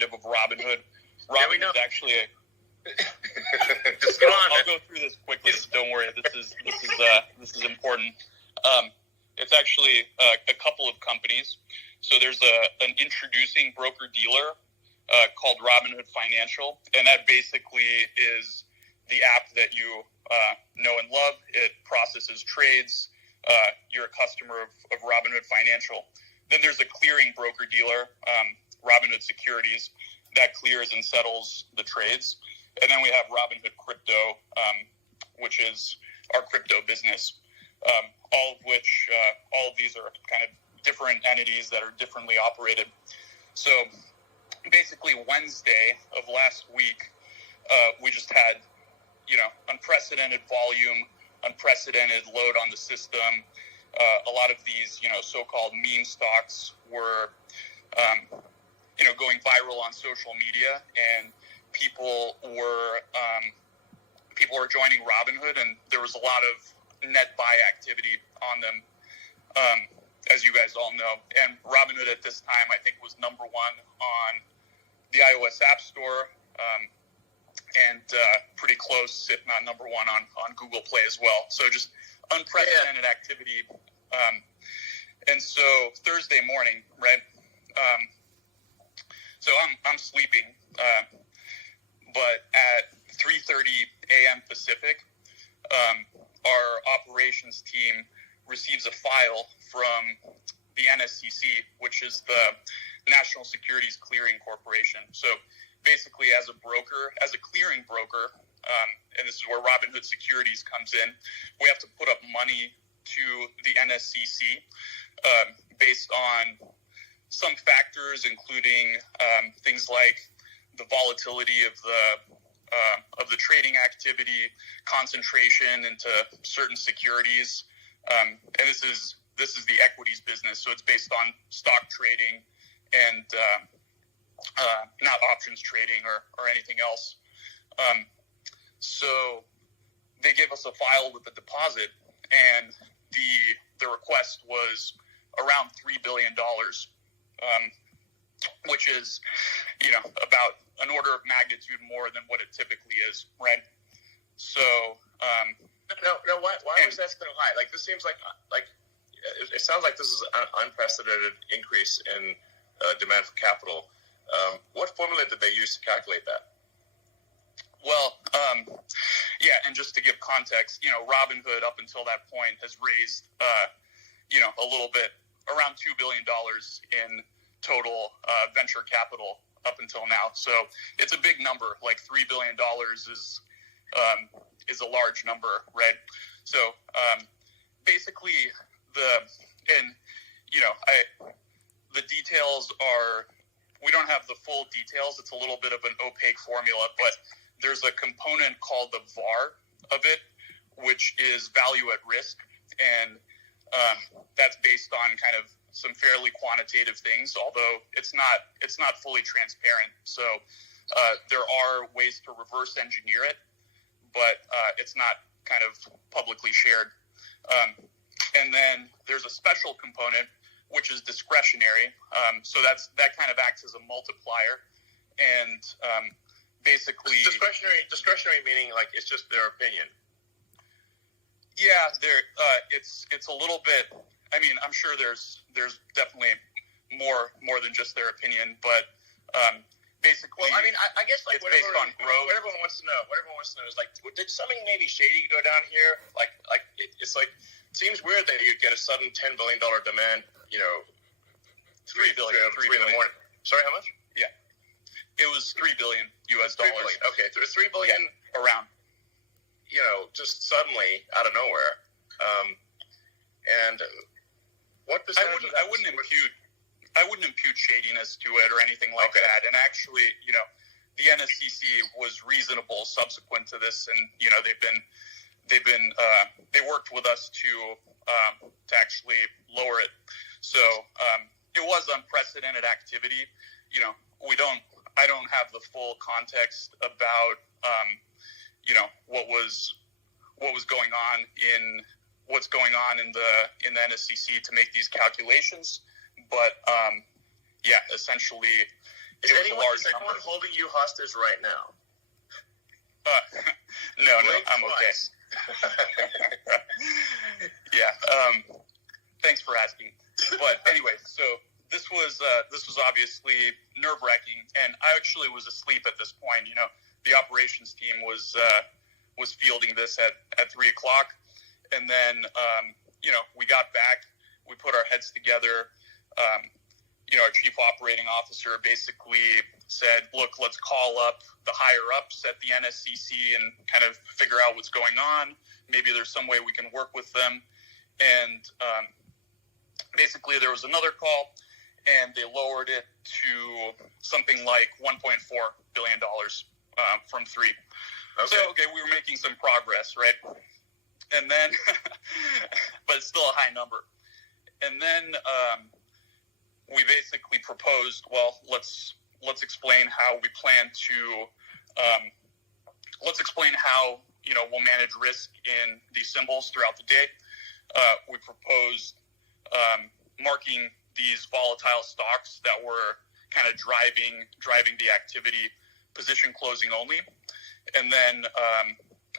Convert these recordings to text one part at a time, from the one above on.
executive of Robinhood. Robinhood is actually a... Just go on. I'll go through this quickly. Don't worry. This is important. It's actually a couple of companies. So there's an introducing broker-dealer called Robinhood Financial, and that basically is the app that you know and love. It processes trades. You're a customer of Robinhood Financial. Then there's a clearing broker-dealer, Robinhood Securities, that clears and settles the trades. And then we have Robinhood Crypto, which is our crypto business, all of these are kind of different entities that are differently operated. So basically Wednesday of last week, we just had, unprecedented volume, unprecedented load on the system. A lot of these, so-called meme stocks were, going viral on social media, and people were joining Robinhood, and there was a lot of net buy activity on them, as you guys all know. And Robinhood at this time, I think, was number one on the iOS App Store, and pretty close, if not number one, on Google Play as well. So just unprecedented activity. And so Thursday morning, right? So I'm sleeping, but at 3:30 a.m. Pacific, our operations team receives a file from the NSCC, which is the National Securities Clearing Corporation. So basically, as a clearing broker, and this is where Robinhood Securities comes in, we have to put up money to the NSCC based on some factors, including things like the volatility of the trading activity, concentration into certain securities, and this is the equities business. So it's based on stock trading and not options trading or anything else. So they gave us a file with the deposit, and the request was around $3 billion, which is, about an order of magnitude more than what it typically is, right? So, no. Why was that so high? Like, this seems like it sounds like this is an unprecedented increase in demand for capital. What formula did they use to calculate that? Well, and just to give context, Robinhood up until that point has raised, a little bit, around $2 billion in total venture capital up until now. So it's a big number. Like $3 billion is a large number, right? So basically, the details are, we don't have the full details. It's a little bit of an opaque formula, but there's a component called the VAR of it, which is value at risk, and that's based on kind of some fairly quantitative things, although it's not fully transparent. So there are ways to reverse engineer it, but it's not kind of publicly shared. And then there's a special component, which is discretionary. So that kind of acts as a multiplier, and basically discretionary meaning like it's just their opinion. Yeah, it's a little bit. I mean, I'm sure there's definitely more than just their opinion, but basically, well, I mean, I guess like it's based on growth. What everyone wants to know is like, did something maybe shady go down here? It's like, it seems weird that you'd get a sudden $10 billion demand. $3 billion in the morning. Sorry, how much? Yeah, it was $3 billion US dollars. $3 billion. Okay, so $3 billion around. Just suddenly out of nowhere. And what percentage? I wouldn't impute shadiness to it or anything like that. And actually, the NSCC was reasonable subsequent to this, and they worked with us to actually lower it. So it was unprecedented activity. I don't have the full context about what's going on in the NSCC to make these calculations, but essentially, Is anyone holding you hostage right now? No, I'm okay. Yeah. Thanks for asking. But anyway, so this was obviously nerve-wracking, and I actually was asleep at this point. You know, the operations team was fielding this at 3:00, and then we got back. We put our heads together. Our chief operating officer basically said, look, let's call up the higher-ups at the NSCC and kind of figure out what's going on. Maybe there's some way we can work with them. And basically there was another call, and they lowered it to something like $1.4 billion from 3. Okay. So, we were making some progress, right? And then, but it's still a high number. And then we basically proposed, well, let's explain how we plan to, let's explain how, we'll manage risk in these symbols throughout the day. We proposed marking these volatile stocks that were kind of driving the activity, position closing only. And then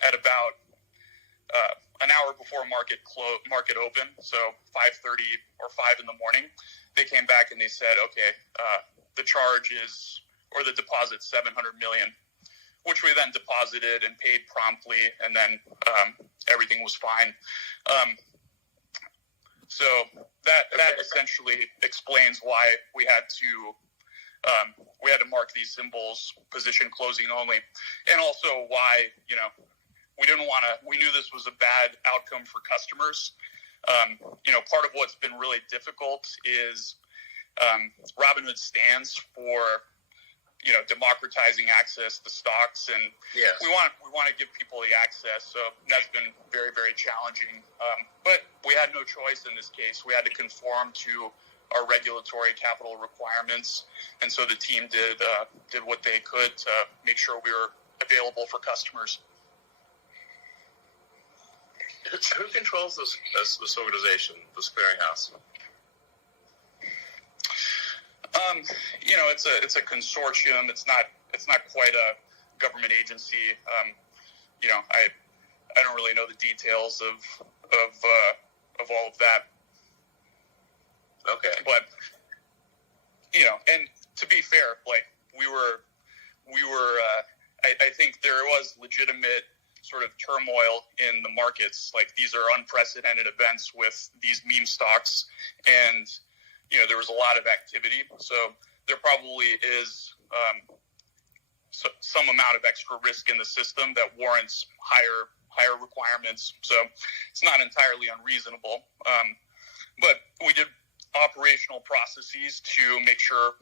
at about an hour before market open, so 5:30 or 5 in the morning, they came back and they said, okay, the charge is, or the deposit's $700 million, which we then deposited and paid promptly, and then everything was fine. So that essentially explains why we had to mark these symbols position closing only, and also why we knew this was a bad outcome for customers. Part of what's been really difficult is Robinhood stands for democratizing access to stocks, and we want to give people the access. So that's been very, very challenging. But we had no choice in this case. We had to conform to our regulatory capital requirements, and so the team did what they could to make sure we were available for customers. Who controls this organization, this clearinghouse? It's a consortium. It's not quite a government agency. I don't really know the details of all of that. Okay. But and to be fair, like we were I think there was legitimate sort of turmoil in the markets. Like, these are unprecedented events with these meme stocks, and there was a lot of activity. So there probably is some amount of extra risk in the system that warrants higher requirements. So it's not entirely unreasonable. But we did operational processes to make sure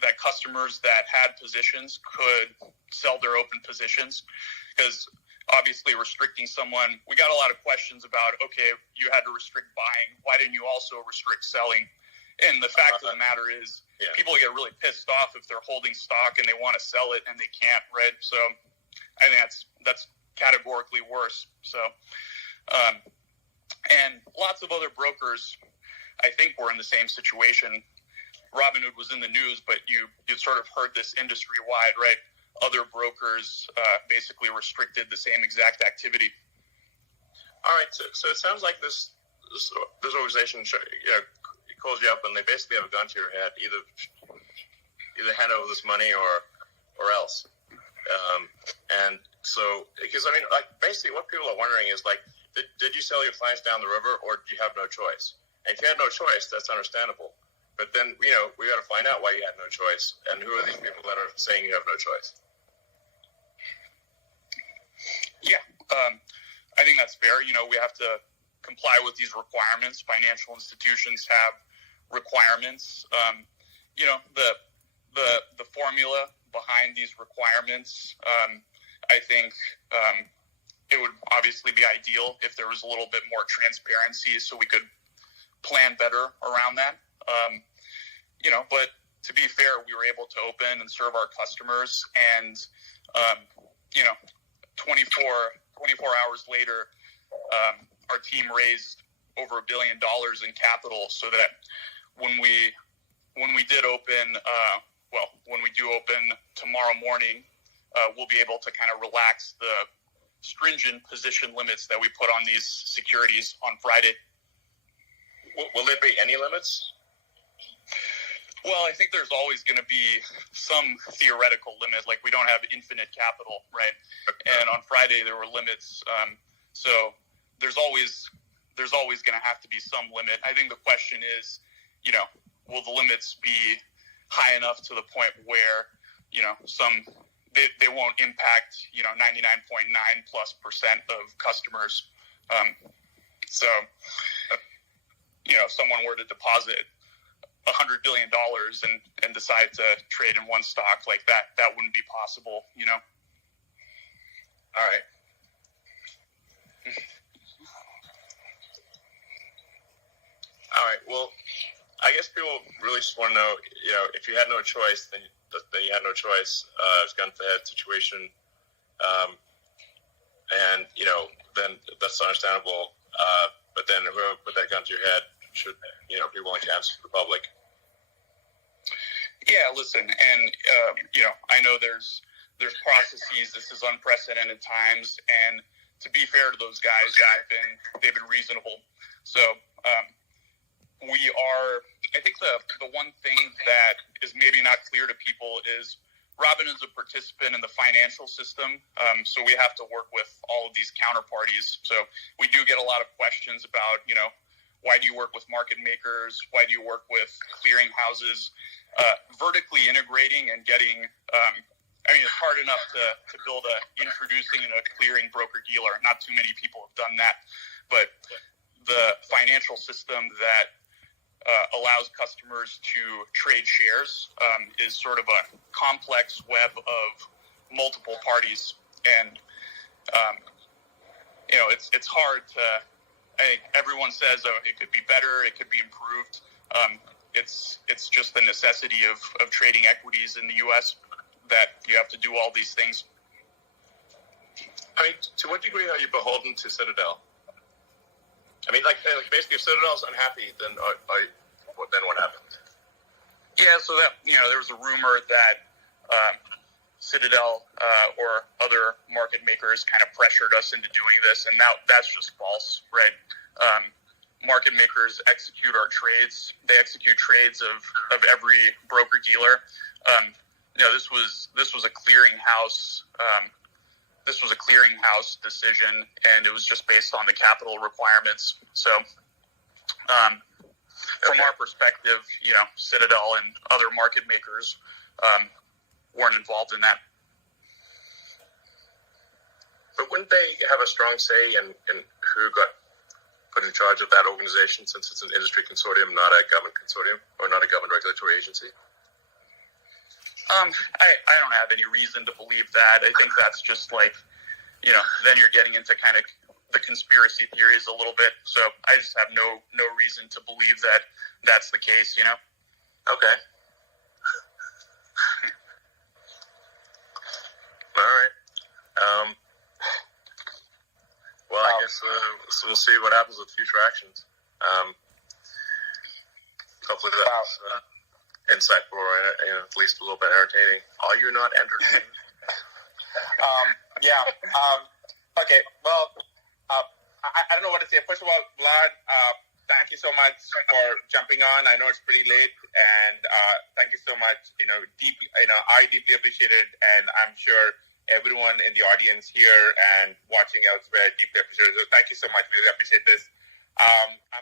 that customers that had positions could sell their open positions, because obviously restricting someone, we got a lot of questions about, okay, you had to restrict buying. Why didn't you also restrict selling? And the fact of the matter is, people get really pissed off if they're holding stock and they want to sell it and they can't, right? So I think that's categorically worse. So, and lots of other brokers, I think, were in the same situation. Robinhood was in the news, but you sort of heard this industry-wide, right? Other brokers basically restricted the same exact activity. All right, so it sounds like this organization calls you up and they basically have a gun to your head, either hand over this money or else. And so, because I mean, like, basically what people are wondering is, like, did you sell your clients down the river, or do you have no choice? And if you had no choice, that's understandable. But then, we got to find out why you had no choice, and who are these people that are saying you have no choice? Yeah, I think that's fair. We have to comply with these requirements. Financial institutions have requirements. The formula behind these requirements, I think it would obviously be ideal if there was a little bit more transparency so we could plan better around that. But to be fair, we were able to open and serve our customers, and 24 hours later, our team raised over $1 billion in capital, so that when we did open, when we do open tomorrow morning, we'll be able to kind of relax the stringent position limits that we put on these securities on Friday. Will there be any limits? Well, I think there's always going to be some theoretical limit. Like, we don't have infinite capital, right? And on Friday there were limits. So there's always going to have to be some limit. I think the question is, will the limits be high enough to the point where, they won't impact, 99.9+% of customers. So, if someone were to deposit $100 billion and decide to trade in one stock like that, that wouldn't be possible, All right. All right. Well, I guess people really just want to know, if you had no choice, then you had no choice. It's a gun-to-head situation. And, then that's understandable. But then whoever put that gun to your head should, be willing to answer to the public. Yeah, listen, and, I know there's processes. This is unprecedented times. And to be fair to those guys, they've been reasonable. So, I think the one thing that is maybe not clear to people is Robin is a participant in the financial system, so we have to work with all of these counterparties. So we do get a lot of questions about, why do you work with market makers? Why do you work with clearing houses? Vertically integrating and getting, it's hard enough to build introducing a clearing broker-dealer. Not too many people have done that. But the financial system that allows customers to trade shares is sort of a complex web of multiple parties, and it's hard to. I think everyone says, it could be better, it could be improved. It's just the necessity of trading equities in the U.S. that you have to do all these things. To what degree are you beholden to Citadel? Basically, if Citadel's unhappy, then then what happens? Yeah, so that there was a rumor that Citadel or other market makers kind of pressured us into doing this, and that's just false, right? Market makers execute our trades. They execute trades of every broker dealer. This was a clearinghouse. This was a clearinghouse decision, and it was just based on the capital requirements. So, from our perspective, Citadel and other market makers weren't involved in that. But wouldn't they have a strong say in who got put in charge of that organization, since it's an industry consortium, not a government consortium, or not a government regulatory agency? I don't have any reason to believe that. I think that's just then you're getting into kind of the conspiracy theories a little bit. So I just have no reason to believe that that's the case, Okay. All right. Well, I guess we'll see what happens with future actions. Hopefully that's insightful or at least a little bit entertaining. Are you not entertained? Yeah. Okay. Well, I don't know what to say. First of all, Vlad, thank you so much for jumping on. I know it's pretty late, and thank you so much. I deeply appreciate it, and I'm sure everyone in the audience here and watching elsewhere deeply appreciate it. So thank you so much. Really appreciate this. I'm